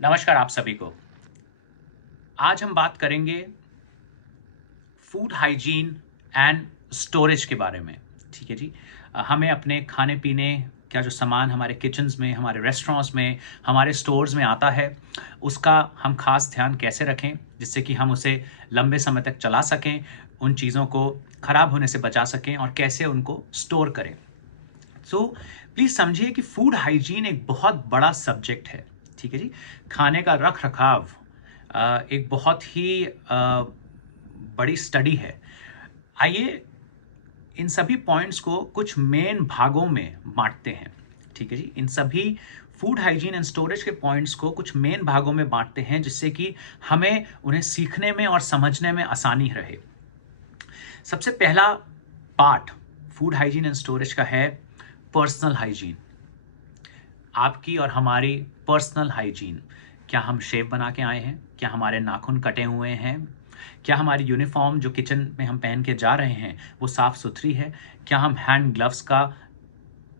नमस्कार आप सभी को। आज हम बात करेंगे फूड हाइजीन एंड स्टोरेज के बारे में। ठीक है जी। हमें अपने खाने पीने का जो सामान हमारे किचन्स में, हमारे रेस्टोरेंट्स में, हमारे स्टोर्स में आता है, उसका हम खास ध्यान कैसे रखें जिससे कि हम उसे लंबे समय तक चला सकें, उन चीज़ों को खराब होने से बचा सकें और कैसे उनको स्टोर करें। सो प्लीज समझिए कि फूड हाइजीन एक बहुत बड़ा सब्जेक्ट है। ठीक है जी। खाने का रख रखाव एक बहुत ही बड़ी स्टडी है। आइए इन सभी पॉइंट्स को कुछ मेन भागों में बांटते हैं। ठीक है जी। इन सभी फूड हाइजीन एंड स्टोरेज के पॉइंट्स को कुछ मेन भागों में बांटते हैं जिससे कि हमें उन्हें सीखने में और समझने में आसानी रहे। सबसे पहला part food hygiene and storage का है पर्सनल हाइजीन। आपकी और हमारी पर्सनल हाइजीन। क्या हम शेव बना के आए हैं? क्या हमारे नाखून कटे हुए हैं? क्या हमारी यूनिफॉर्म जो किचन में हम पहन के जा रहे हैं वो साफ सुथरी है? क्या हम हैंड ग्लव्स का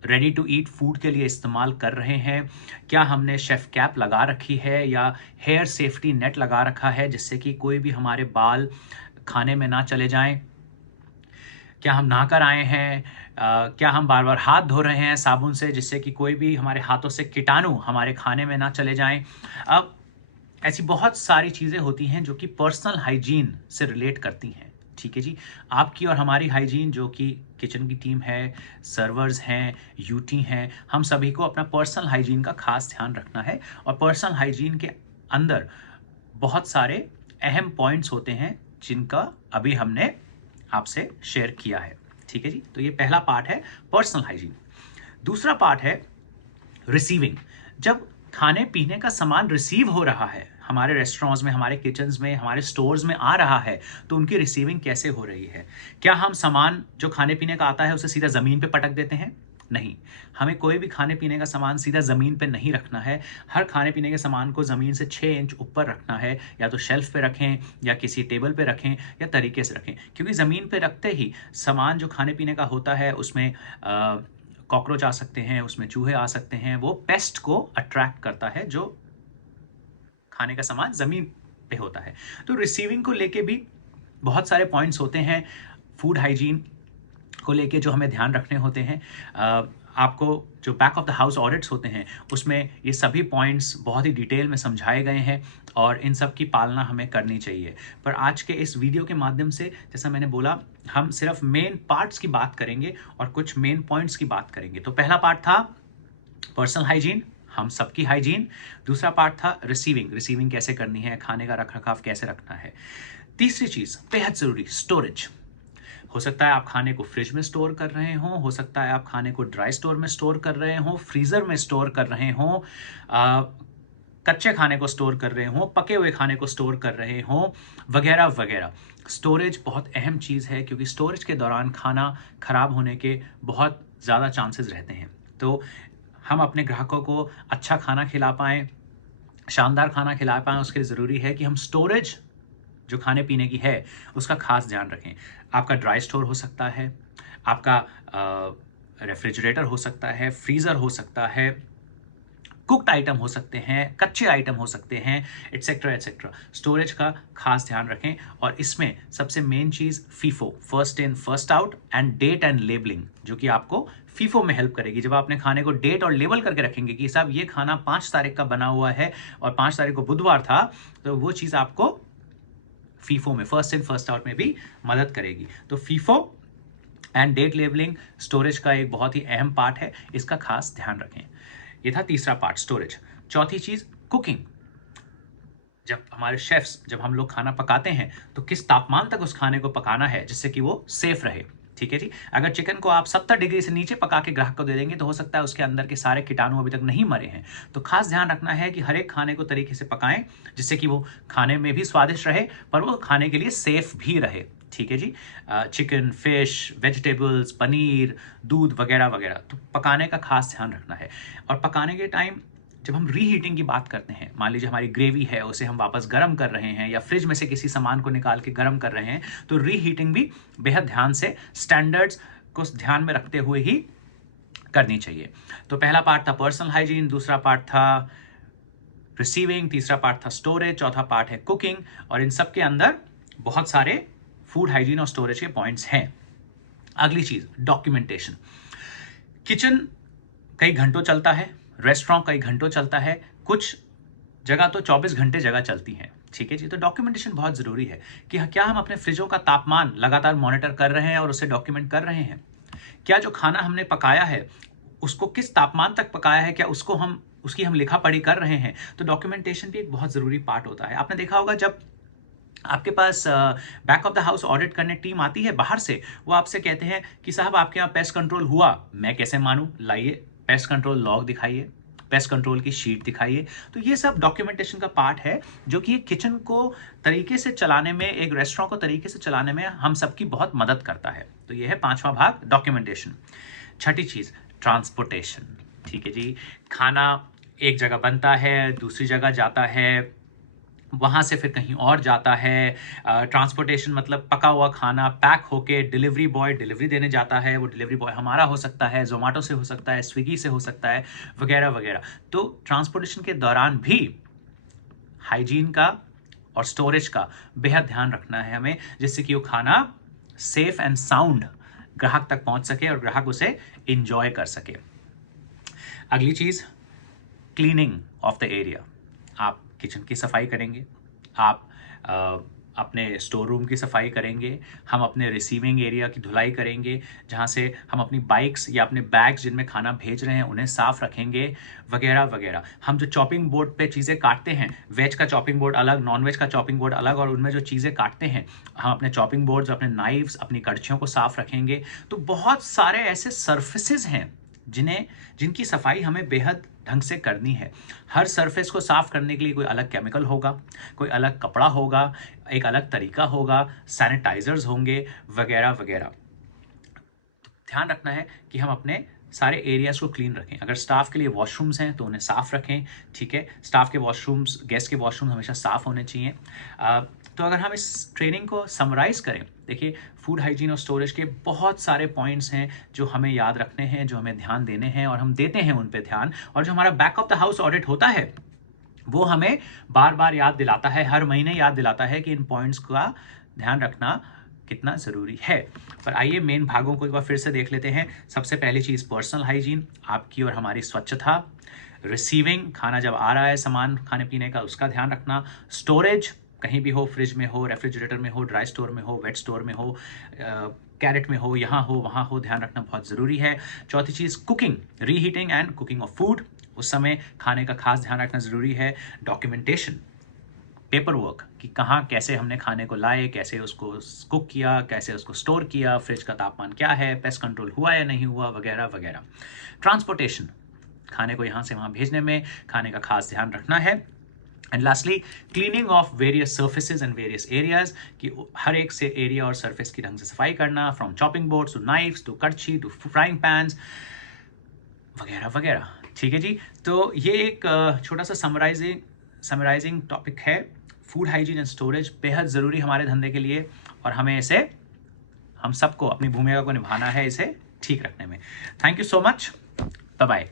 रेडी टू ईट फूड के लिए इस्तेमाल कर रहे हैं? क्या हमने शेफ कैप लगा रखी है या हेयर सेफ्टी नेट लगा रखा है जिससे कि कोई भी हमारे बाल खाने में ना चले जाएं? क्या हम नहाकर आए हैं? क्या हम बार बार हाथ धो रहे हैं साबुन से जिससे कि कोई भी हमारे हाथों से कीटाणु हमारे खाने में ना चले जाएं? अब ऐसी बहुत सारी चीज़ें होती हैं जो कि पर्सनल हाइजीन से रिलेट करती हैं। ठीक है जी। आपकी और हमारी हाइजीन जो कि किचन की टीम है, सर्वर्स हैं, यूटी हैं, हम सभी को अपना पर्सनल हाइजीन का खास ध्यान रखना है। और पर्सनल हाइजीन के अंदर बहुत सारे अहम पॉइंट्स होते हैं जिनका अभी हमने आपसे शेयर किया है। ठीक है जी। तो ये पहला पार्ट है पर्सनल हाइजीन। दूसरा पार्ट है रिसीविंग। जब खाने पीने का सामान रिसीव हो रहा है हमारे रेस्टोरेंट्स में, हमारे किचन्स में, हमारे स्टोर्स में आ रहा है, तो उनकी रिसीविंग कैसे हो रही है? क्या हम सामान जो खाने पीने का आता है उसे सीधा ज़मीन पे पटक देते हैं? नहीं। हमें कोई भी खाने पीने का सामान सीधा ज़मीन पे नहीं रखना है। हर खाने पीने के सामान को ज़मीन से 6 इंच ऊपर रखना है। या तो शेल्फ पे रखें या किसी टेबल पे रखें या तरीके से रखें, क्योंकि ज़मीन पे रखते ही सामान जो खाने पीने का होता है उसमें कॉकरोच आ सकते हैं, उसमें चूहे आ सकते हैं। वो पेस्ट को अट्रैक्ट करता है जो खाने का सामान ज़मीन पे होता है। तो रिसीविंग को लेके भी बहुत सारे पॉइंट्स होते हैं फूड हाइजीन को लेके जो हमें ध्यान रखने होते हैं। आपको जो back of the house audits होते हैं उसमें ये सभी पॉइंट्स बहुत ही डिटेल में समझाए गए हैं और इन सब की पालना हमें करनी चाहिए। पर आज के इस वीडियो के माध्यम से, जैसा मैंने बोला, हम सिर्फ मेन पार्ट्स की बात करेंगे और कुछ मेन पॉइंट्स की बात करेंगे। तो पहला पार्ट था पर्सनल हाइजीन, हम सबकी हाइजीन। दूसरा पार्ट था रिसीविंग, रिसीविंग कैसे करनी है, खाने का रख रखाव कैसे रखना है। तीसरी चीज बेहद जरूरी, स्टोरेज। हो सकता है आप खाने को फ्रिज में स्टोर कर रहे हो सकता है आप खाने को ड्राई स्टोर में स्टोर कर रहे हो, फ्रीजर में स्टोर कर रहे हो, कच्चे खाने को स्टोर कर रहे हो, पके हुए खाने को स्टोर कर रहे हो, वगैरह वगैरह। स्टोरेज बहुत अहम चीज़ है क्योंकि स्टोरेज के दौरान खाना खराब होने के बहुत ज़्यादा चांसेस रहते हैं। तो हम अपने ग्राहकों को अच्छा खाना खिला पाएँ, शानदार खाना खिला पाएँ, उसके लिए ज़रूरी है कि हम स्टोरेज जो खाने पीने की है उसका खास ध्यान रखें। आपका ड्राई स्टोर हो सकता है, आपका रेफ्रिजरेटर हो सकता है, फ्रीज़र हो सकता है, कुक्ड आइटम हो सकते हैं, कच्चे आइटम हो सकते हैं, एटसेट्रा एटसेट्रा। स्टोरेज का खास ध्यान रखें। और इसमें सबसे मेन चीज़ FIFO, first in first out, end date and labelling, जो कि आपको फीफो में हेल्प करेगी। जब आप अपने खाने को डेट और लेबल करके रखेंगे कि साहब ये खाना 5 तारीख का बना हुआ है और 5 तारीख को बुधवार था, तो वो चीज़ आपको फीफो में, फर्स्ट इन फर्स्ट आउट में भी मदद करेगी। तो FIFO end date labelling storage का एक बहुत ही अहम पार्ट है, इसका खास ध्यान रखें। ये था तीसरा पार्ट, स्टोरेज। चौथी चीज कुकिंग। जब हमारे शेफ्स, जब हम लोग खाना पकाते हैं तो किस तापमान तक उस खाने को पकाना है जिससे कि वो सेफ रहे। ठीक है जी। अगर चिकन को आप 70 डिग्री से नीचे पका के ग्राहक को दे देंगे तो हो सकता है उसके अंदर के सारे कीटाणु अभी तक नहीं मरे हैं। तो खास ध्यान रखना है कि हर एक खाने को तरीके से पकाएं जिससे कि वो खाने में भी स्वादिष्ट रहे पर वो खाने के लिए सेफ भी रहे। ठीक है जी। चिकन, फिश, वेजिटेबल्स, पनीर, दूध वगैरह वगैरह, तो पकाने का खास ध्यान रखना है। और पकाने के टाइम जब हम रीहीटिंग की बात करते हैं, मान लीजिए हमारी ग्रेवी है उसे हम वापस गर्म कर रहे हैं या फ्रिज में से किसी सामान को निकाल के गर्म कर रहे हैं, तो रीहीटिंग भी बेहद ध्यान से, स्टैंडर्ड्स को ध्यान में रखते हुए ही करनी चाहिए। तो पहला पार्ट था पर्सनल हाइजीन, दूसरा पार्ट था रिसीविंग, तीसरा पार्ट था स्टोरेज, चौथा पार्ट है कुकिंग, और इन सब के अंदर बहुत सारे फूड हाइजीन और स्टोरेज के पॉइंट्स हैं। अगली चीज डॉक्यूमेंटेशन। किचन कई घंटों चलता है, रेस्टोरेंट कई घंटों चलता है, कुछ जगह तो 24 घंटे जगह चलती हैं, ठीक है जी। तो डॉक्यूमेंटेशन बहुत जरूरी है कि क्या हम अपने फ्रिजों का तापमान लगातार मॉनिटर कर रहे हैं और उसे डॉक्यूमेंट कर रहे हैं। क्या जो खाना हमने पकाया है उसको किस तापमान तक पकाया है, क्या उसकी हम लिखा पढ़ी कर रहे हैं। तो डॉक्यूमेंटेशन भी एक बहुत जरूरी पार्ट होता है। आपने देखा होगा जब आपके पास back of the house audit करने टीम आती है बाहर से, वो आपसे कहते हैं कि साहब आपके यहाँ पेस्ट कंट्रोल हुआ। मैं कैसे मानूं, लाइए पेस्ट कंट्रोल लॉग दिखाइए, पेस्ट कंट्रोल की शीट दिखाइए। तो ये सब डॉक्यूमेंटेशन का पार्ट है जो कि किचन को तरीके से चलाने में, एक रेस्टोरेंट को तरीके से चलाने में हम सबकी बहुत मदद करता है। तो ये है 5वां भाग डॉक्यूमेंटेशन। छठी चीज ट्रांसपोर्टेशन, ठीक है जी। खाना एक जगह बनता है, दूसरी जगह जाता है, वहाँ से फिर कहीं और जाता है। ट्रांसपोर्टेशन मतलब पका हुआ खाना पैक होके डिलीवरी बॉय डिलीवरी देने जाता है। वो डिलीवरी बॉय हमारा हो सकता है, जोमेटो से हो सकता है, स्विगी से हो सकता है, वगैरह वगैरह। तो ट्रांसपोर्टेशन के दौरान भी हाइजीन का और स्टोरेज का बेहद ध्यान रखना है हमें, जिससे कि वो खाना सेफ एंड साउंड ग्राहक तक पहुंच सके और ग्राहक उसे इंजॉय कर सके। अगली चीज क्लीनिंग ऑफ द एरिया। आप किचन की सफाई करेंगे, आप अपने स्टोर रूम की सफाई करेंगे, हम अपने रिसीविंग एरिया की धुलाई करेंगे, जहाँ से हम अपनी बाइक्स या अपने बैग्स जिनमें खाना भेज रहे हैं उन्हें साफ रखेंगे, वगैरह वगैरह। हम जो चॉपिंग बोर्ड पे चीज़ें काटते हैं, वेज का चॉपिंग बोर्ड अलग, नॉन वेज का चॉपिंग बोर्ड अलग, और उनमें जो चीज़ें काटते हैं हम अपने चॉपिंग बोर्ड्स, अपने नाइफ्स, अपनी कड़छियों को साफ रखेंगे। तो बहुत सारे ऐसे सर्फेसेस हैं जिनकी सफाई हमें बेहद ढंग से करनी है। हर सरफेस को साफ करने के लिए कोई अलग केमिकल होगा, कोई अलग कपड़ा होगा, एक अलग तरीका होगा, सैनिटाइजर्स होंगे, वगैरह वगैरह। ध्यान रखना है कि हम अपने सारे एरियाज को क्लीन रखें। अगर स्टाफ के लिए वॉशरूम्स हैं तो उन्हें साफ रखें, ठीक है। स्टाफ के वॉशरूम्स, गेस्ट के वॉशरूम हमेशा साफ होने चाहिए। तो अगर हम इस ट्रेनिंग को समराइज करें, देखिए फूड हाइजीन और स्टोरेज के बहुत सारे पॉइंट्स हैं जो हमें याद रखने हैं, जो हमें ध्यान देने हैं, और हम देते हैं उन पे ध्यान। और जो हमारा back of the house audit होता है वो हमें बार बार याद दिलाता है, हर महीने याद दिलाता है कि इन पॉइंट्स का ध्यान रखना कितना ज़रूरी है। पर आइए मेन भागों को एक बार फिर से देख लेते हैं। सबसे पहली चीज़ पर्सनल हाइजीन, आपकी और हमारी स्वच्छता। रिसीविंग, खाना जब आ रहा है सामान खाने पीने का, उसका ध्यान रखना। स्टोरेज, कहीं भी हो, फ्रिज में हो, रेफ्रिजरेटर में हो, ड्राई स्टोर में हो, वेट स्टोर में हो, कैरेट में हो, यहाँ हो वहाँ हो, ध्यान रखना बहुत ज़रूरी है। चौथी चीज़ cooking, reheating and cooking of food, उस समय खाने का खास ध्यान रखना ज़रूरी है। डॉक्यूमेंटेशन, पेपर वर्क, कि कहाँ कैसे हमने खाने को लाए, कैसे उसको कुक किया, कैसे उसको स्टोर किया, फ्रिज का तापमान क्या है, पेस्ट कंट्रोल हुआ या नहीं हुआ, वगैरह वगैरह। ट्रांसपोर्टेशन, खाने को यहाँ से वहाँ भेजने में खाने का खास ध्यान रखना है। And lastly cleaning of various surfaces and various areas, कि हर एक से एरिया और सर्फेस की ढंग से सफाई करना, from chopping boards to knifes to कड़छी टू फ्राइंग पैन्स, वगैरह वगैरह। ठीक है जी। तो ये एक छोटा सा समराइजिंग टॉपिक है। फूड हाइजीन एंड स्टोरेज बेहद ज़रूरी हमारे धंधे के लिए, और हमें इसे, हम सबको अपनी भूमिका को निभाना है इसे ठीक रखने में। Thank you so much, bye bye.